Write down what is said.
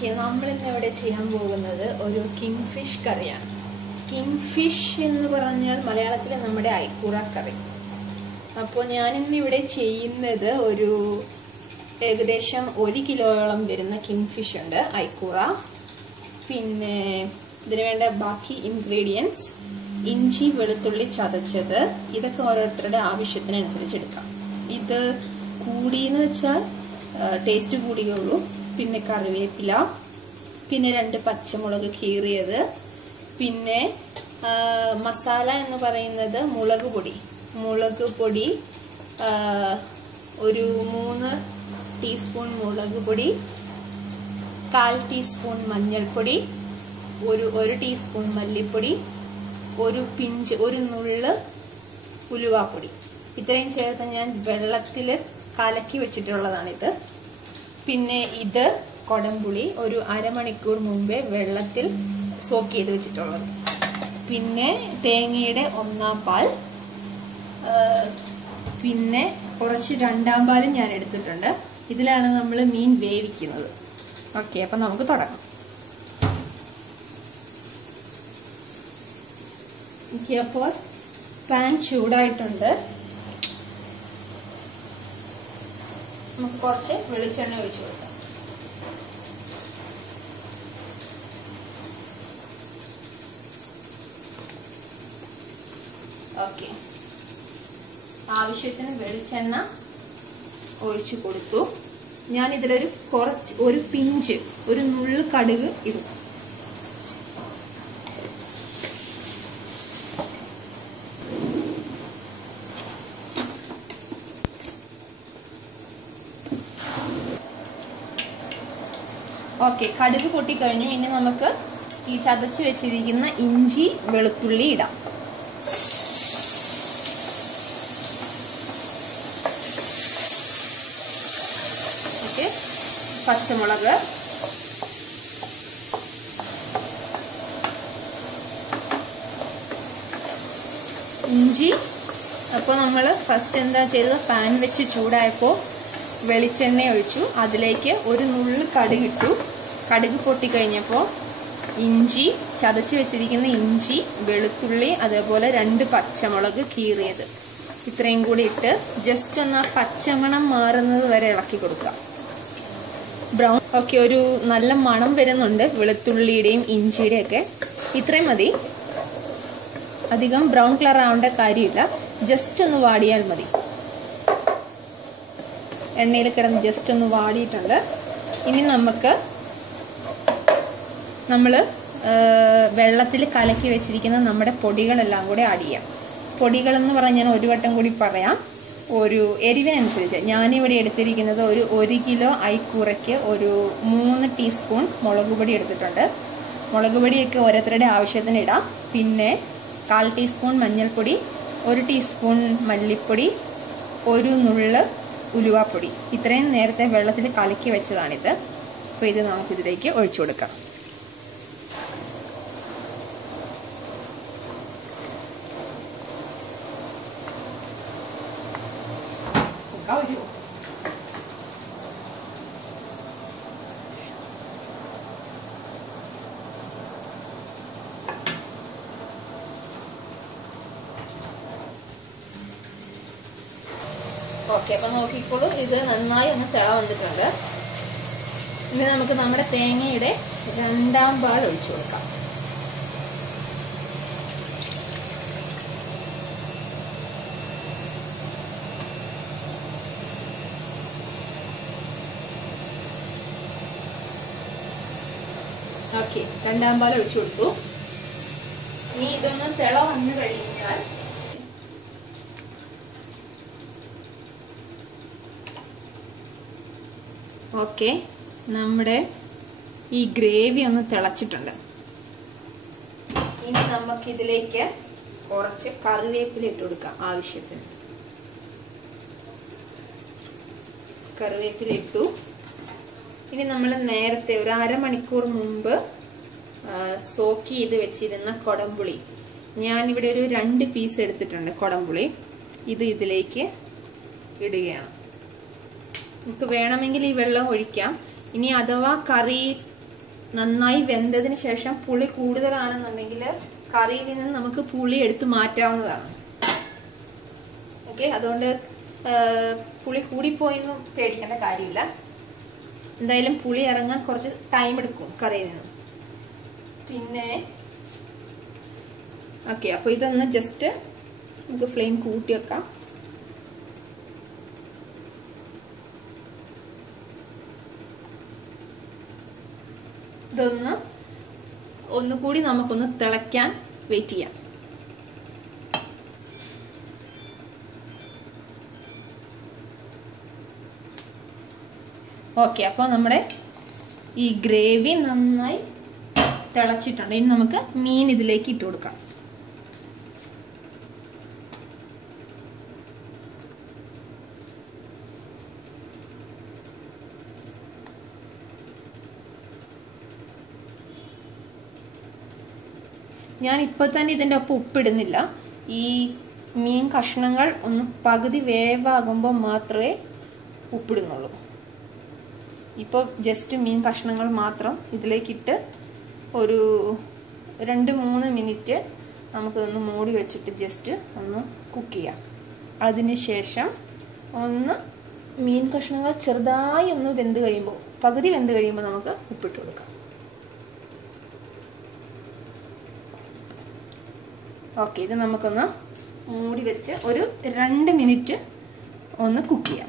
Okay, നമ്മളിന്ന് ഇവിടെ ചെയ്യാൻ പോകുന്നത് ഒരു കിങ് ഫിഷ് കറിയാണ്. കിങ് ഫിഷ് എന്ന് പറഞ്ഞാൽ മലയാളത്തിൽ നമ്മുടെ ഐക്കൂറ കറി. അപ്പോൾ ഞാനിന്നിവിടെ ചെയ്യുന്നത് ഒരു ഏകദേശം 1 കിലോയോളം വരുന്ന കിങ് ഫിഷ് ഉണ്ട്, ഐക്കൂറ. പിന്നെ ഇതിന് വേണ്ട ബാക്കി ഇൻഗ്രീഡിയൻസ് ഇഞ്ചി, വെളുത്തുള്ളി ചതച്ചത്, ഇതൊക്കെ ഓരോരുത്തരുടെ ആവശ്യത്തിനനുസരിച്ച് എടുക്കാം. ഇത് കൂടിയെന്ന് വെച്ചാൽ ടേസ്റ്റ് കൂടിയുള്ളൂ. പിന്നെ കറിവേപ്പില, പിന്നെ 2 പച്ചമുളക് കീറിയത്, പിന്നെ മസാല എന്ന് പറയുന്നത് മുളക് പൊടി ഒരു 3 ടീസ്പൂൺ മുളക് പൊടി, 1/4 ടീസ്പൂൺ മഞ്ഞൾപ്പൊടി, ഒരു ടീസ്പൂൺ മല്ലിപ്പൊടി, ഒരു നുള്ള് ഉലുവാപ്പൊടി. ഇത്രയും ചേർത്ത് ഞാൻ വെള്ളത്തിൽ കലക്കി വെച്ചിട്ടുള്ളതാണിത്. പിന്നെ ഇത് കൊടംപുളി ഒരു അരമണിക്കൂർ മുമ്പേ വെള്ളത്തിൽ സോക്ക് ചെയ്ത് വെച്ചിട്ടുള്ളത്. പിന്നെ തേങ്ങയുടെ 1/4 പാൽ, പിന്നെ കുറച്ച് 2/2 പാലും ഞാൻ എടുത്തിട്ടുണ്ട്. ഇതിലാണ് നമ്മൾ മീൻ വേവിക്കുന്നത്. ഓക്കെ, അപ്പം നമുക്ക് തുടങ്ങാം. അപ്പോൾ പാൻ ചൂടായിട്ടുണ്ട്. നമുക്ക് കുറച്ച് വെളിച്ചെണ്ണ ഒഴിച്ചു കൊടുക്കാം. ഓക്കെ, ആവശ്യത്തിന് വെളിച്ചെണ്ണ ഒഴിച്ചു കൊടുത്തു. ഞാൻ ഇതിലൊരു പിഞ്ച് ഒരു നുള്ളു കടുക് ഇടും. ഓക്കെ, കടുക് പൊട്ടിക്കഴിഞ്ഞു. ഇനി നമുക്ക് ഈ ചതച്ച് വെച്ചിരിക്കുന്ന ഇഞ്ചി, വെളുത്തുള്ളി ഇടാം. ഓക്കെ, പച്ചമുളക്, ഇഞ്ചി. അപ്പോൾ നമ്മൾ ഫസ്റ്റ് എന്താ ചെയ്തത്, പാൻ വെച്ച് ചൂടായപ്പോൾ വെളിച്ചെണ്ണ ഒഴിച്ചു. അതിലേക്ക് ഒരു നുള്ളു കടുക് ഇട്ടു. കടുക് പൊട്ടിക്കഴിഞ്ഞപ്പോൾ ഇഞ്ചി, ചതച്ച് വെച്ചിരിക്കുന്ന ഇഞ്ചി, വെളുത്തുള്ളി, അതേപോലെ 2 പച്ചമുളക് കീറിയത്, ഇത്രയും കൂടി ഇട്ട് ജസ്റ്റ് ഒന്ന് പച്ചമണം മാറുന്നത് വരെ ഇളക്കി കൊടുക്കുക. ബ്രൗൺ ഒക്കെ ഒരു നല്ല മണം വരുന്നുണ്ട് വെളുത്തുള്ളിയുടെയും ഇഞ്ചിയുടെയും ഒക്കെ. ഇത്രയും മതി, അധികം ബ്രൗൺ കളർ ആവേണ്ട കാര്യമില്ല. ജസ്റ്റ് ഒന്ന് വാടിയാൽ മതി. എണ്ണയിൽ കിടന്ന് ജസ്റ്റ് ഒന്ന് വാടിയിട്ടുണ്ട്. ഇനി നമ്മൾ വെള്ളത്തിൽ കലക്കി വെച്ചിരിക്കുന്ന നമ്മുടെ പൊടികളെല്ലാം കൂടെ ആഡ് ചെയ്യാം. പൊടികളെന്ന് പറഞ്ഞാൽ ഞാൻ ഒരു വട്ടം കൂടി പറയാം. ഒരു എരിവിനനുസരിച്ച് ഞാനിവിടെ എടുത്തിരിക്കുന്നത് 1 കിലോ ഐക്കൂറയ്ക്ക് ഒരു 3 ടീസ്പൂൺ മുളക് പൊടി എടുത്തിട്ടുണ്ട്. മുളക് പൊടിയൊക്കെ ഓരോരുത്തരുടെ ആവശ്യത്തിന് ഇടാം. പിന്നെ 1/4 ടീസ്പൂൺ മഞ്ഞൾപ്പൊടി, 1 ടീസ്പൂൺ മല്ലിപ്പൊടി, ഒരു നുള്ള് ഉലുവാപ്പൊടി. ഇത്രയും നേരത്തെ വെള്ളത്തിൽ കലക്കി വെച്ചതാണിത്. അപ്പോൾ ഇത് നമുക്കിതിലേക്ക് ഒഴിച്ചു കൊടുക്കാം. ഓക്കെ, അപ്പം നോക്കിക്കോളൂ, ഇത് നന്നായി ഒന്ന് തിള വന്നിട്ടുണ്ട്. ഇനി നമുക്ക് നമ്മുടെ തേങ്ങയുടെ 2/2 പാൽ ഒഴിച്ചു കൊടുക്കാം. ഓക്കെ, 2/2 പാൽ ഒഴിച്ചു കൊടുത്തു. ഇനി ഇതൊന്ന് തിള വന്നു കഴിഞ്ഞാൽ ഓക്കെ, നമ്മുടെ ഈ ഗ്രേവി ഒന്ന് തിളച്ചിട്ടുണ്ട്. ഇനി നമുക്കിതിലേക്ക് കുറച്ച് കറിവേപ്പില ഇട്ട് കൊടുക്കാം. ആവശ്യത്തിന് കറിവേപ്പില ഇട്ടു. ഇനി നമ്മൾ നേരത്തെ ഒരു അരമണിക്കൂർ മുമ്പ് സോക്ക് ചെയ്ത് വെച്ചിരുന്ന കൊടംപുളി, ഞാനിവിടെ ഒരു 2 പീസ് എടുത്തിട്ടുണ്ട് കൊടംപുളി. ഇത് ഇതിലേക്ക് ഇടുകയാണ്. നമുക്ക് വേണമെങ്കിൽ ഈ വെള്ളം ഒഴിക്കാം. ഇനി അഥവാ കറി നന്നായി വെന്തതിന് ശേഷം പുളി കൂടുതലാണെന്നുണ്ടെങ്കിൽ കറിയിൽ നിന്ന് നമുക്ക് പുളി എടുത്ത് മാറ്റാവുന്നതാണ്. ഓക്കെ, അതുകൊണ്ട് പുളി കൂടിപ്പോയെന്നും പേടിക്കേണ്ട കാര്യമില്ല. എന്തായാലും പുളി ഇറങ്ങാൻ കുറച്ച് ടൈം എടുക്കും കറിയിൽ നിന്ന്. പിന്നെ ഓക്കെ, അപ്പോൾ ഇതൊന്ന് ജസ്റ്റ് നമുക്ക് ഫ്ലെയിം കൂട്ടി വെക്കാം. ഇതൊന്ന് ഒന്നുകൂടി നമുക്കൊന്ന് തിളയ്ക്കാൻ വെയിറ്റ് ചെയ്യാം. ഓക്കെ, അപ്പോൾ നമ്മുടെ ഈ ഗ്രേവി നന്നായി തിളച്ചിട്ടുണ്ട്. ഇനി നമുക്ക് മീൻ ഇതിലേക്ക് ഇട്ട് കൊടുക്കാം. ഞാൻ ഇപ്പോൾ തന്നെ ഇതിൻ്റെ ഒപ്പം ഉപ്പിടുന്നില്ല. ഈ മീൻ കഷ്ണങ്ങൾ ഒന്ന് പകുതി വേവാകുമ്പോൾ മാത്രമേ ഉപ്പിടുന്നുള്ളൂ. ഇപ്പോൾ ജസ്റ്റ് മീൻ കഷ്ണങ്ങൾ മാത്രം ഇതിലേക്കിട്ട് ഒരു 2-3 മിനിറ്റ് നമുക്കൊന്ന് മൂടി വെച്ചിട്ട് ജസ്റ്റ് ഒന്ന് കുക്ക് ചെയ്യാം. അതിനുശേഷം ഒന്ന് മീൻ കഷ്ണങ്ങൾ ചെറുതായി ഒന്ന് വെന്ത് കഴിയുമ്പോൾ, പകുതി വെന്ത് കഴിയുമ്പോൾ നമുക്ക് ഉപ്പിട്ട് കൊടുക്കാം. ഓക്കെ, ഇത് നമുക്കൊന്ന് മൂടി വെച്ച് ഒരു 2 മിനിറ്റ് ഒന്ന് കുക്ക് ചെയ്യാം.